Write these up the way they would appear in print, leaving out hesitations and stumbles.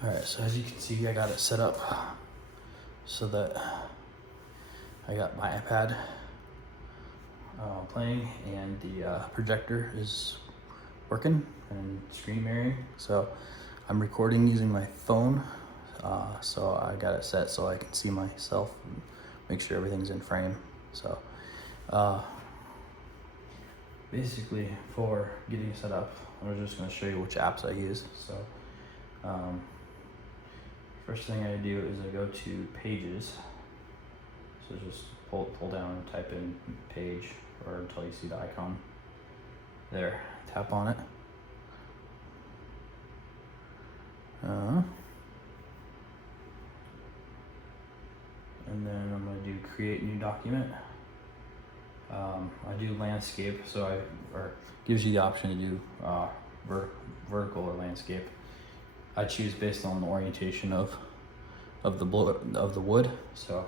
Alright, so as you can see, I got it set up so that I got my iPad playing and the projector is working and screen mirroring. So I'm recording using my phone, so I got it set so I can see myself and make sure everything's in frame. So basically for getting set up, I'm just going to show you which apps I use. So first thing I do is I go to Pages. So just pull down and type in page or until you see the icon. There, tap on it. And then I'm going to do create new document. I do landscape, so gives you the option to do vertical or landscape. I choose based on the orientation of the wood. So,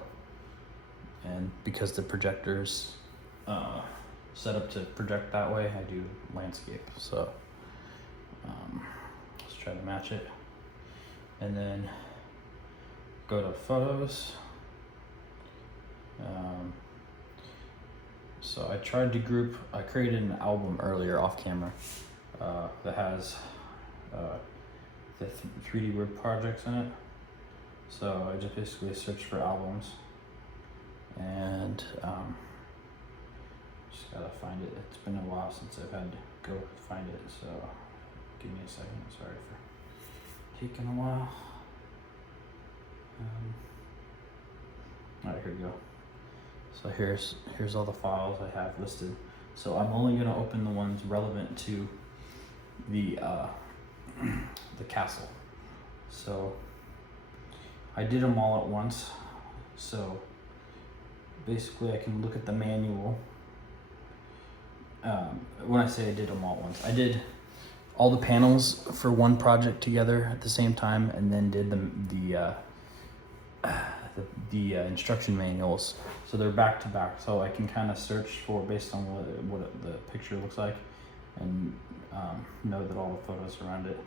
and because the projector's set up to project that way, I do landscape. So let's try to match it, and then go to photos. So I tried to group, I created an album earlier off camera that has the 3D word projects in it. So I just basically searched for albums and just gotta find it. It's been a while since I've had to go find it, so give me a second. Sorry for taking a while. All right, here we go. So here's all the files I have listed. So I'm only gonna open the ones relevant to the castle. So I did them all at once. So basically I can look at the manual. When I say I did them all at once, I did all the panels for one project together at the same time, and then did the instruction manuals. So they're back to back, so I can kind of search for based on what the picture looks like, and know that all the photos around it.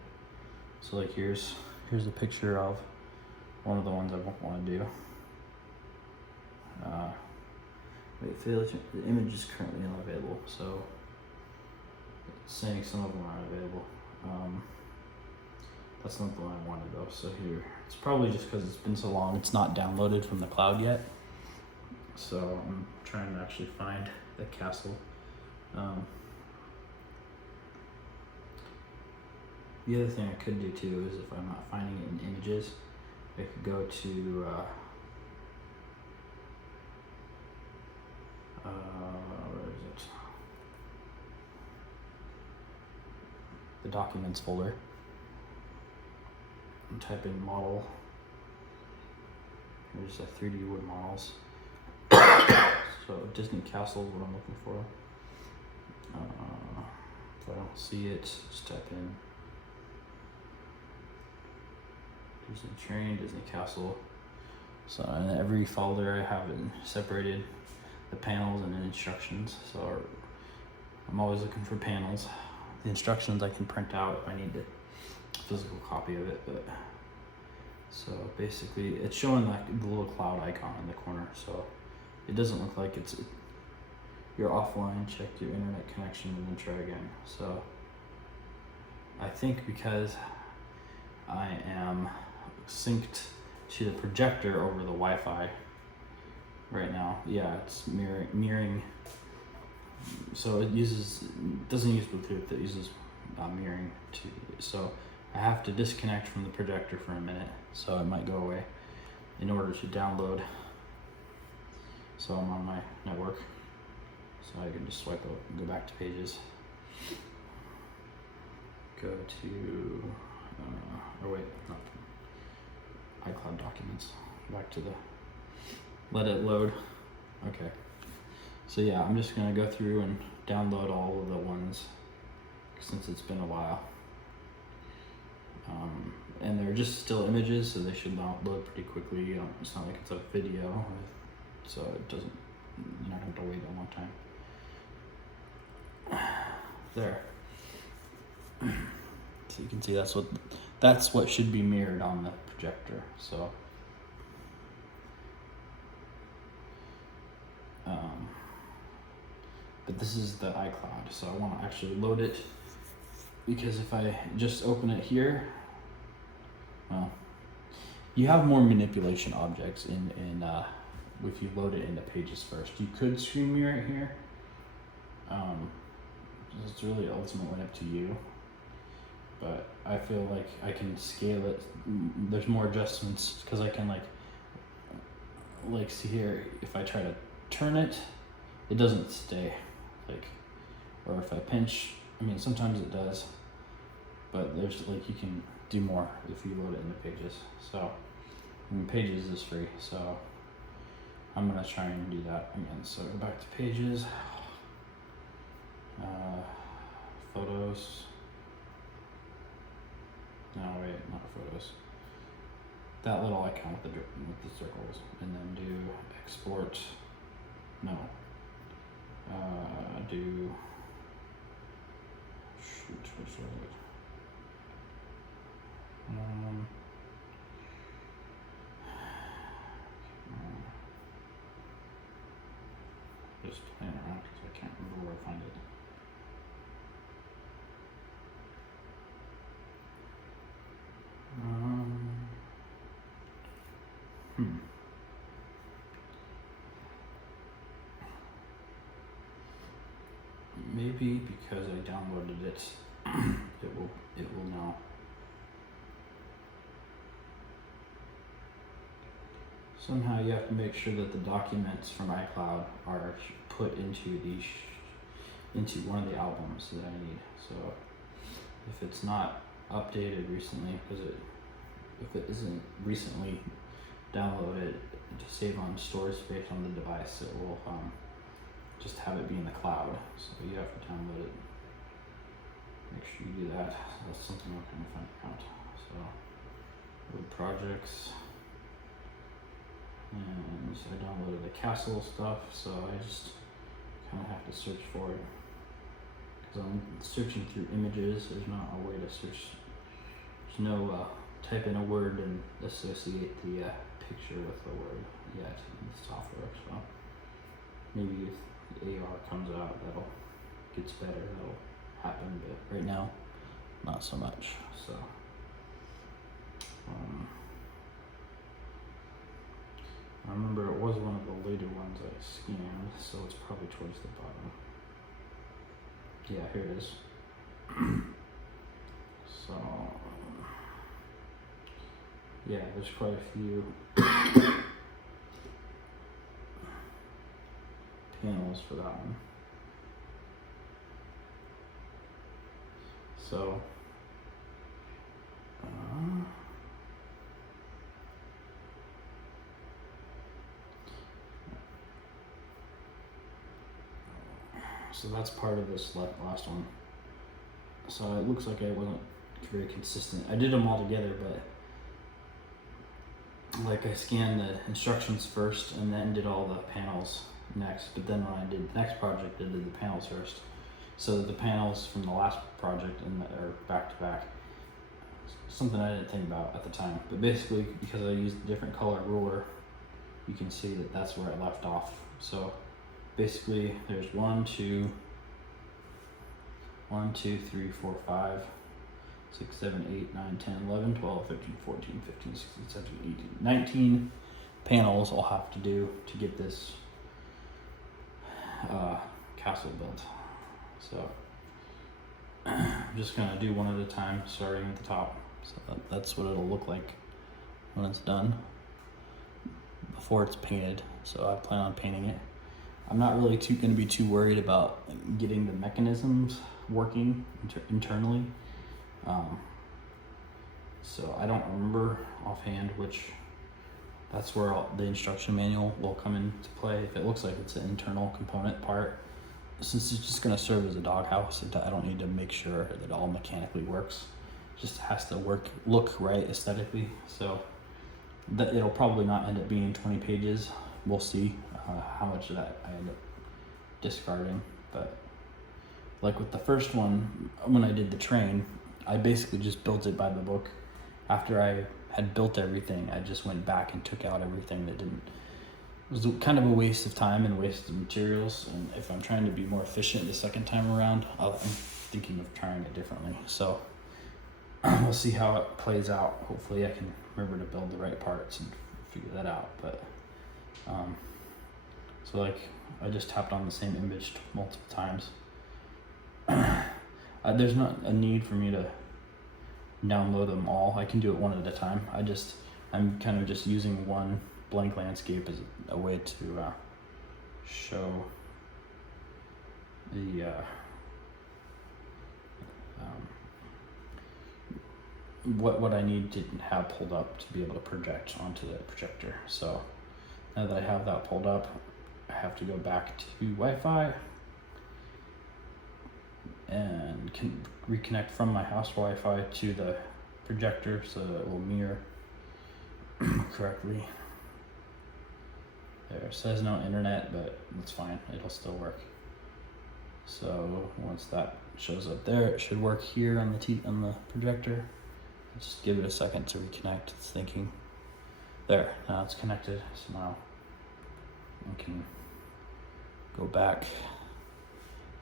So like here's the picture of one of the ones I want to do. The image is currently unavailable, so it's saying some of them aren't available. That's not the one I wanted though. So here, it's probably just because it's been so long, it's not downloaded from the cloud yet. So I'm trying to actually find the castle. The other thing I could do too is if I'm not finding it in images, I could go to where is it? The documents folder. And type in model. There's a 3D wood models. So Disney Castle is what I'm looking for. If I don't see it, just type in Disney Train, Disney Castle. So in every folder I have it separated, the panels and the instructions. So I'm always looking for panels. The instructions I can print out if I need a physical copy of it. But so basically it's showing like the little cloud icon in the corner. So it doesn't look like you're offline. Check your internet connection and then try again. So I think because I am synced to the projector over the Wi-Fi right now, yeah, it's mirroring. So it doesn't use Bluetooth, it uses mirroring too. So I have to disconnect from the projector for a minute, so it might go away in order to download. So I'm on my network, so I can just swipe out and go back to Pages. Go to, not iCloud Documents. Back to let it load. Okay. So yeah, I'm just gonna go through and download all of the ones since it's been a while. And they're just still images, so they should load pretty quickly. It's not like it's a video, so you're not gonna have to wait a long time. There. So you can see that's what that's what should be mirrored on the projector. So but this is the iCloud, so I want to actually load it, because if I just open it here, well, you have more manipulation objects in if you load it into Pages first. You could screen mirror it here. It's really ultimately up to you, but I feel like I can scale it. There's more adjustments because I can like see here, if I try to turn it, it doesn't stay, like, or if I pinch, I mean sometimes it does, but there's like, you can do more if you load it into Pages. So I mean, Pages is free, so I'm gonna try and do that again. So go back to Pages, photos, no wait, not photos, that little icon with the circles, and then do export, no, do, shoot, which was it? Just playing around because I can't remember where I find it. Maybe because I downloaded it, it will now. Somehow you have to make sure that the documents from iCloud are put into into one of the albums that I need. So if it's not updated recently, because if it isn't recently downloaded to save on storage space on the device, it will just have it be in the cloud. So you have to download it. Make sure you do that. So that's something we're going to find out. So load projects. And I downloaded the castle stuff, so I just kind of have to search for it. Because I'm searching through images, there's not a way to search. There's no type in a word and associate the picture with the word yet in the software. So maybe if the AR comes out, gets better, that'll happen. But right now, not so much. So. I remember it was one of the later ones I scanned, so it's probably towards the bottom. Yeah, here it is. So, yeah, there's quite a few panels for that one. So, so that's part of this last one. So it looks like I wasn't very consistent. I did them all together, but like I scanned the instructions first and then did all the panels next. But then when I did the next project, I did the panels first. So the panels from the last project are back to back. Something I didn't think about at the time. But basically, because I used a different color ruler, you can see that that's where I left off. So basically, there's 1, 2, 3, 4, 5, 6, 7, 8, 9, 10, 11, 12, 13, 14, 15, 16, 17, 18, 19 panels I'll have to do to get this castle built. So I'm just gonna do one at a time, starting at the top. So that's what it'll look like when it's done, before it's painted. So I plan on painting it. I'm not really going to be too worried about getting the mechanisms working internally. So I don't remember offhand that's where the instruction manual will come into play. If it looks like it's an internal component part, since it's just going to serve as a doghouse, I don't need to make sure that it all mechanically works. It just has to look right aesthetically. So that it'll probably not end up being 20 pages. We'll see how much of that I end up discarding. But like with the first one, when I did the train, I basically just built it by the book. after I had built everything, I just went back and took out everything that didn't. It was kind of a waste of time and waste of materials. And if I'm trying to be more efficient the second time around, I'm thinking of trying it differently. So we'll see how it plays out. Hopefully I can remember to build the right parts and figure that out. But so like I just tapped on the same image multiple times. There's not a need for me to download them all. I can do it one at a time. I'm kind of just using one blank landscape as a way to show the what I need to have pulled up to be able to project onto the projector. So now that I have that pulled up, I have to go back to Wi-Fi and can reconnect from my house Wi-Fi to the projector so that it will mirror correctly. There, it says no internet, but that's fine, it'll still work. So once that shows up there, it should work here on the projector. Just give it a second to reconnect. It's thinking. There, now it's connected. So now I can go back,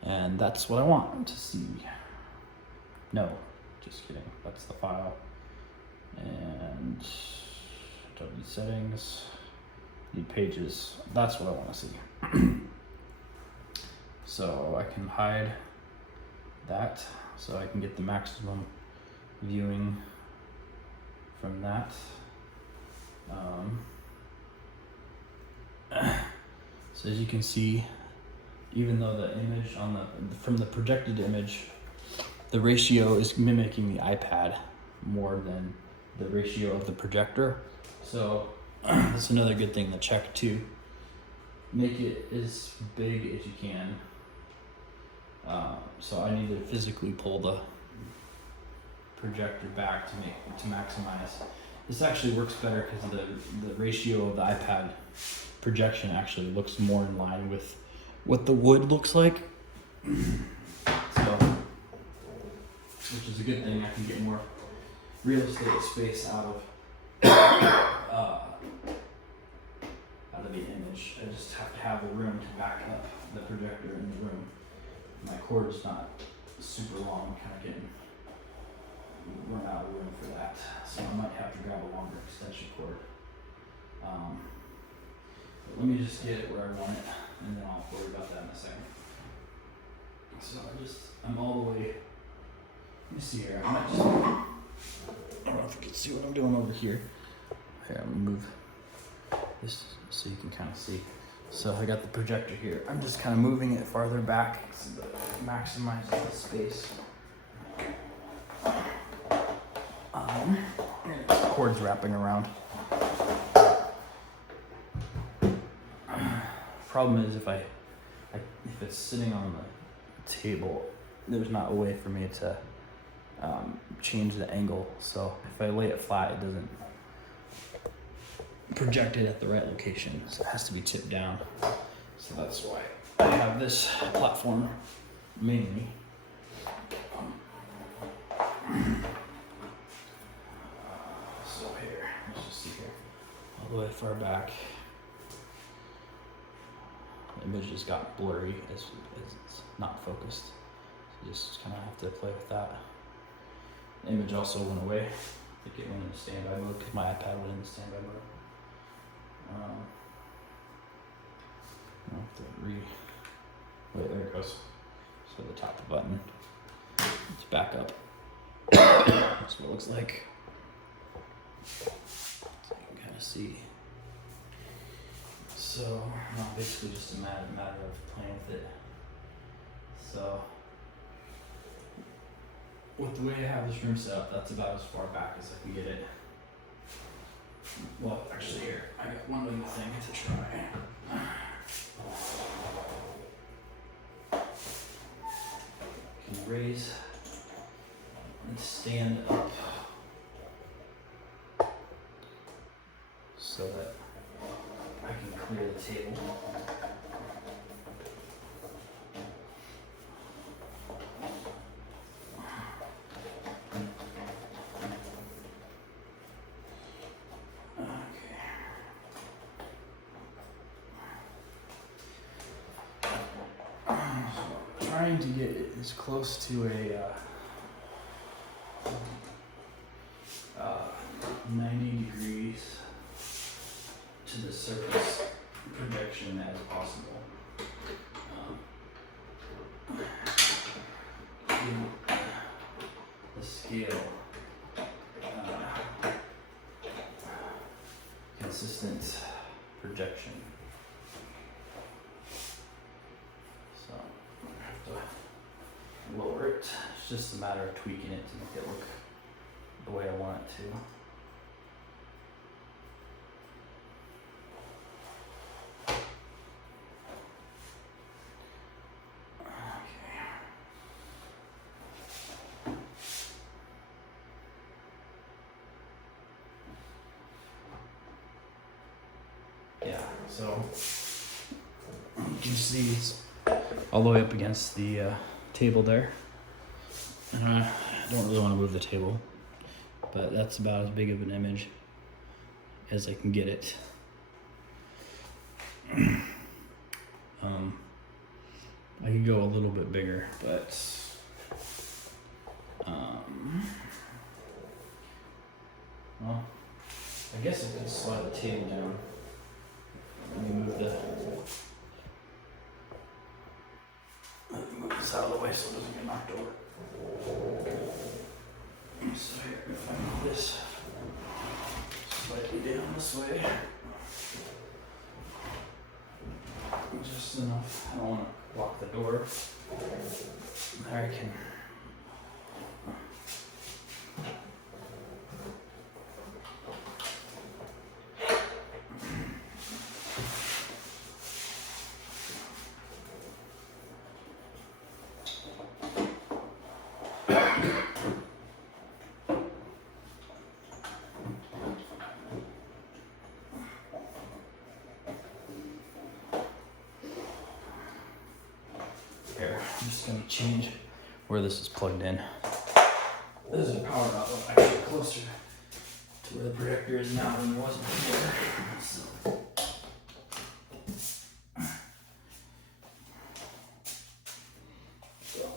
and that's what I want to see. No, just kidding. That's the file. And Adobe settings. Need pages. That's what I want to see. So I can hide that, so I can get the maximum viewing from that. So as you can see, even though the image from the projected image, the ratio is mimicking the iPad more than the ratio of the projector. So that's another good thing to check too. Make it as big as you can. So I need to physically pull the projector back to maximize. This actually works better because the ratio of the iPad projection actually looks more in line with what the wood looks like. So, which is a good thing. I can get more real estate space out of the image. I just have to have a room to back up the projector in the room. My cord is not super long. I'm kind of getting run out of room for that, so I might have to grab a longer extension cord. But let me just get it where I want it, and then I'll worry about that in a second. So I'm all the way. Let me see here. I don't know if you can see what I'm doing over here. Here, I'm gonna move this so you can kind of see. So I got the projector here. I'm just kind of moving it farther back so that it maximizes the space. The cord's wrapping around. Problem is if it's sitting on the table, there's not a way for me to change the angle. So if I lay it flat, it doesn't project it at the right location. So it has to be tipped down. So that's why I have this platform mainly. So here, let's just see here, all the way far back. The image just got blurry as it's not focused. So you just kind of have to play with that. The image also went away. I think it went into standby mode because my iPad went into standby mode. I'll have to wait, there it goes. So the top of the button, it's back up. That's what it looks like. So you can kind of see. So basically just a matter of playing with it. So with the way I have this room set up, that's about as far back as I can get it. Well, actually here, I got one other thing to try. Can raise and stand up so that I can clear the table. to get it as close to a 90 degrees to the surface projection as possible. The scale, consistent projection. So I have to lower it. It's just a matter of tweaking it to make it look the way I want it to. Yeah, so you can see it's all the way up against the table there. And I don't really want to move the table, but that's about as big of an image as I can get it. I could go a little bit bigger, but well, I guess I could slide the table down. Let me move this out of the way so it doesn't get knocked over. So here, if I move this slightly down this way, just enough. I don't want to block the door. There I can. Here, I'm just going to change where this is plugged in. This is powered up actually closer to where the projector is now than it was before. So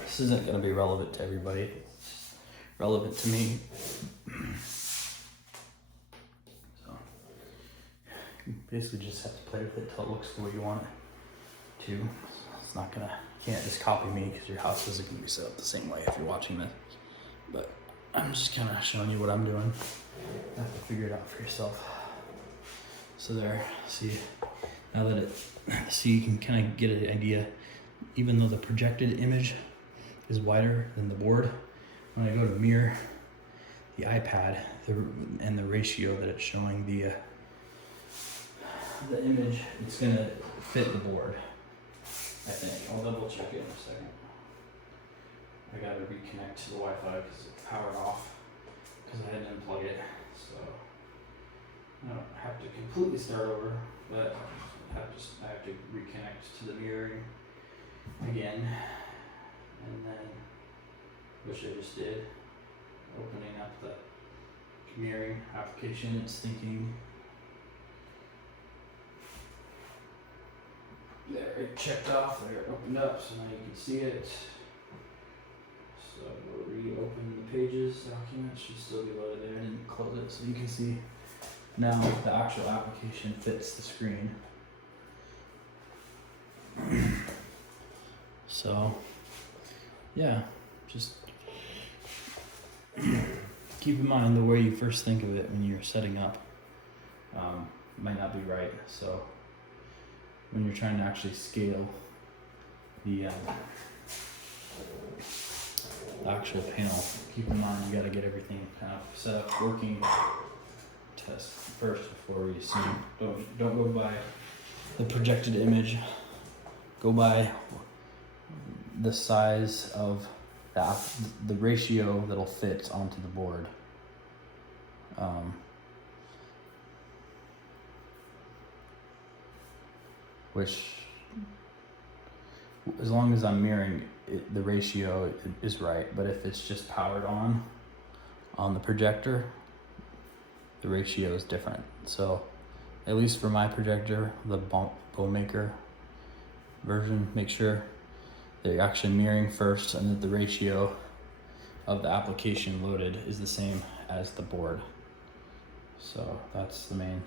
this isn't going to be relevant to everybody. It's relevant to me. So you basically just have to play with it till it looks the way you want it to. It's not gonna, you can't just copy me because your house isn't gonna be set up the same way if you're watching this. But I'm just kind of showing you what I'm doing. You have to figure it out for yourself. So there, see, now that you can kind of get an idea, even though the projected image is wider than the board, when I go to mirror the iPad and the ratio that it's showing the image, it's gonna fit the board. I think. I'll double check it in a second. I gotta reconnect to the Wi-Fi because it's powered off because I had to unplug it. So I don't have to completely start over, but I have to reconnect to the mirroring again, and then which I just did, opening up the mirroring application. It's thinking. There, it checked off, there it opened up, so now you can see it. So we'll reopen the pages, document should still be loaded there. I didn't close it, so you can see now the actual application fits the screen. So, yeah, just keep in mind the way you first think of it when you're setting up might not be right. So when you're trying to actually scale the actual panel, keep in mind you got to get everything kind of set up, working. Test first before you assume. Don't go by the projected image. Go by the size of the ratio that'll fit onto the board. Which, as long as I'm mirroring it, the ratio is right. But if it's just powered on the projector, the ratio is different. So, at least for my projector, the Bowmaker version, make sure they're actually mirroring first, and that the ratio of the application loaded is the same as the board. So that's the main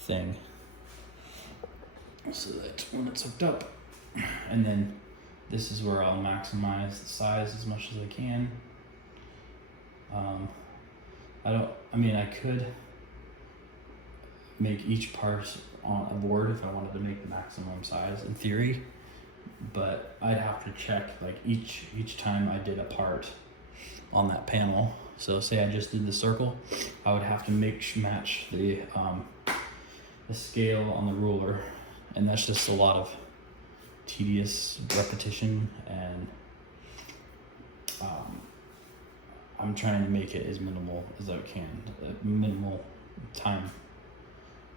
thing. So that when it's hooked up, and then this is where I'll maximize the size as much as I can. I could make each part on a board if I wanted to make the maximum size in theory, but I'd have to check like each time I did a part on that panel. So say I just did the circle, I would have to match the scale on the ruler, and that's just a lot of tedious repetition, and I'm trying to make it as minimal as I can, minimal time.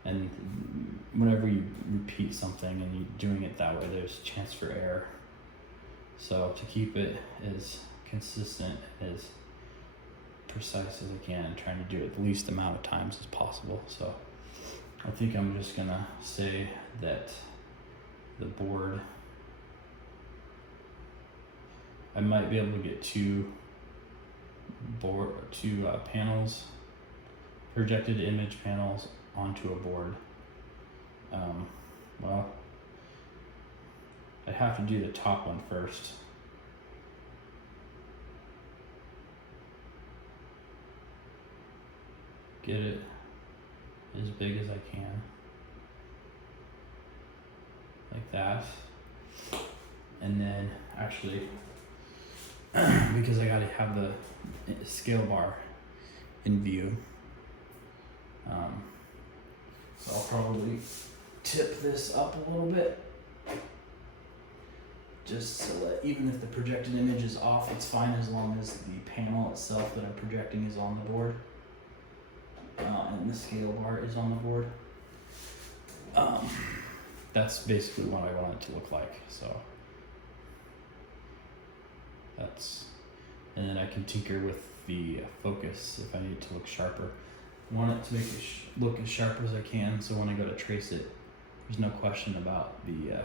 And whenever you repeat something and you're doing it that way, there's a chance for error. So to keep it as consistent, as precise as I can, trying to do it the least amount of times as possible. So I think I'm just gonna say that the board, I might be able to get two panels, projected image panels onto a board. Well, I'd have to do the top one first. Get it as big as I can, like that. And then actually, because I gotta have the scale bar in view, so I'll probably tip this up a little bit, just so that even if the projected image is off, it's fine as long as the panel itself that I'm projecting is on the board, and the scale bar is on the board. That's basically what I want it to look like. So and then I can tinker with the focus if I need it to look sharper. I want it to make it look as sharp as I can, so when I go to trace it, there's no question about the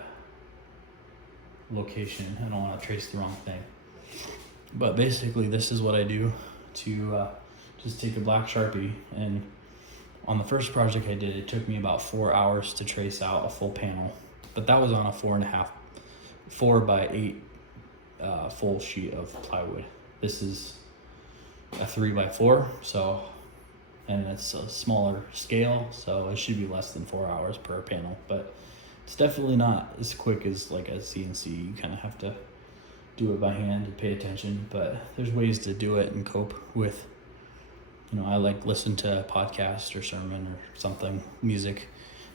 location. I don't want to trace the wrong thing. But basically, this is what I do to just take a black Sharpie, and on the first project I did, it took me about 4 hours to trace out a full panel, but that was on a 4x8 full sheet of plywood. This is a 3x4, so, and it's a smaller scale, so it should be less than 4 hours per panel, but it's definitely not as quick as like a CNC. You kind of have to do it by hand and pay attention, but there's ways to do it and cope with, I like listen to a podcast or sermon or something, music,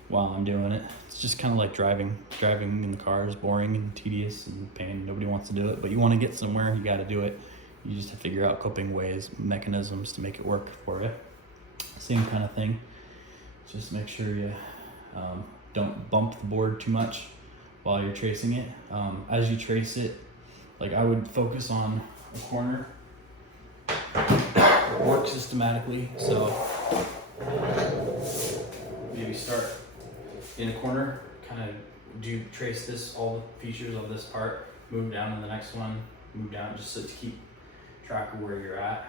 while I'm doing it. It's just kind of like driving in the car is boring and tedious and pain. Nobody wants to do it, but you want to get somewhere, you got to do it. You just have to figure out coping ways, mechanisms to make it work for you. Same kind of thing. Just make sure you don't bump the board too much while you're tracing it. As you trace it, like I would focus on a corner, work systematically. So maybe start in a corner, kind of trace all the features of this part, move down to the next one, move down just so to keep track of where you're at.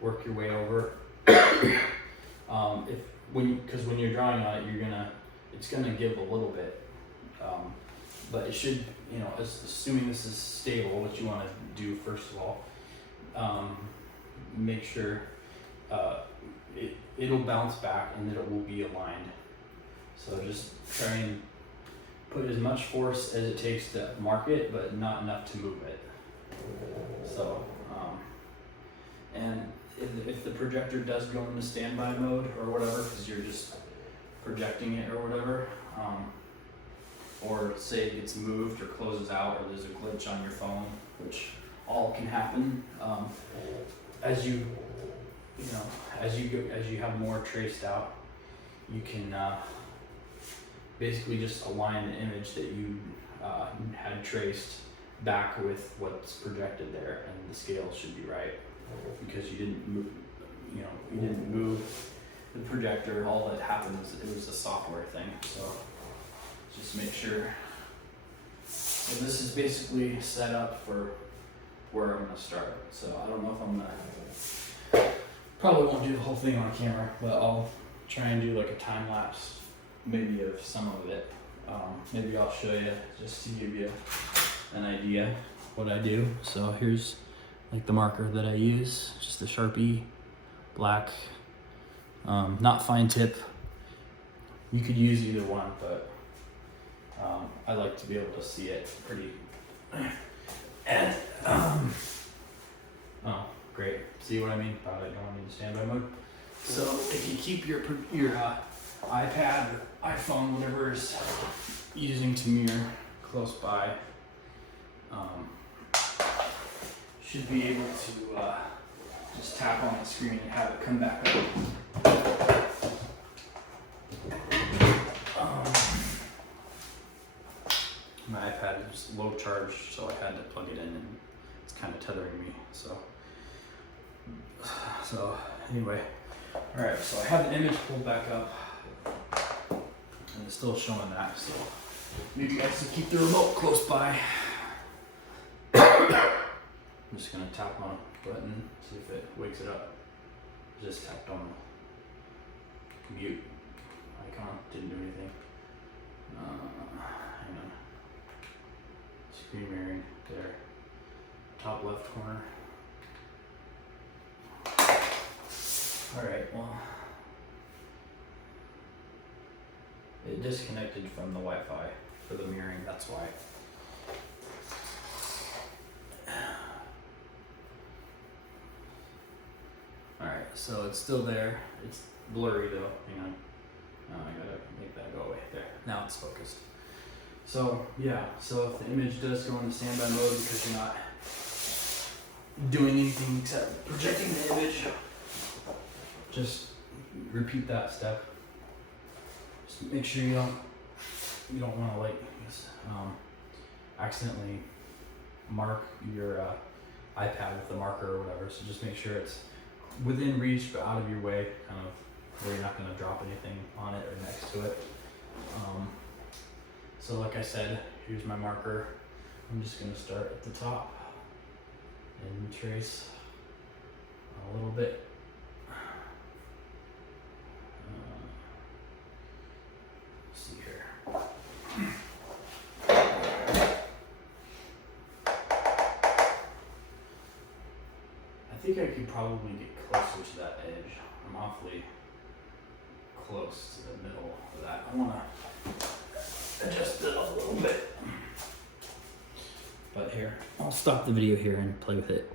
Work your way over. Because when you're drawing on it, it's gonna give a little bit, but it should, assuming this is stable, what you want to do first of all, make sure it'll bounce back and that it will be aligned. So just try and put as much force as it takes to mark it, but not enough to move it. So, and if the projector does go into standby mode or whatever, because you're just projecting it or whatever, or say it gets moved or closes out, or there's a glitch on your phone, which all can happen, as you have more traced out, you can basically just align the image that you had traced back with what's projected there, and the scale should be right because you didn't move the projector. All that happened was it was a software thing. So just make sure So this is basically set up for where I'm gonna start. So I don't know if I'm gonna, probably won't do the whole thing on camera, but I'll try and do like a time lapse maybe of some of it. Maybe I'll show you just to give you an idea what I do. So here's like the marker that I use, just a Sharpie black, not fine tip. You could use either one, but I like to be able to see it pretty. And oh, great. See what I mean? Probably don't need standby mode. So if you keep your iPad or iPhone, whatever is using to mirror close by, should be able to just tap on the screen and have it come back up. My iPad is low charge, so I had to plug it in, and it's kind of tethering me. So anyway, all right. So I have the image pulled back up, and it's still showing that. So maybe you guys can keep the remote close by. I'm just gonna tap on a button, see if it wakes it up. Just tapped on the mute icon, didn't do anything. Hang on. Screen mirroring there, top left corner. All right, well, it disconnected from the Wi-Fi for the mirroring, that's why. All right, so it's still there. It's blurry though, hang on. I gotta make that go away. There, now it's focused. So yeah, so if the image does go into standby mode because you're not doing anything except projecting the image, just repeat that step. Just make sure you don't want to like accidentally mark your iPad with the marker or whatever. So just make sure it's within reach but out of your way, kind of where you're not going to drop anything on it or next to it. So like I said, here's my marker. I'm just going to start at the top and trace a little bit. Let's see here. I think I could probably get closer to that edge. I'm awfully close to the middle of that. I want to adjust it a little bit. But here, I'll stop the video here and play with it.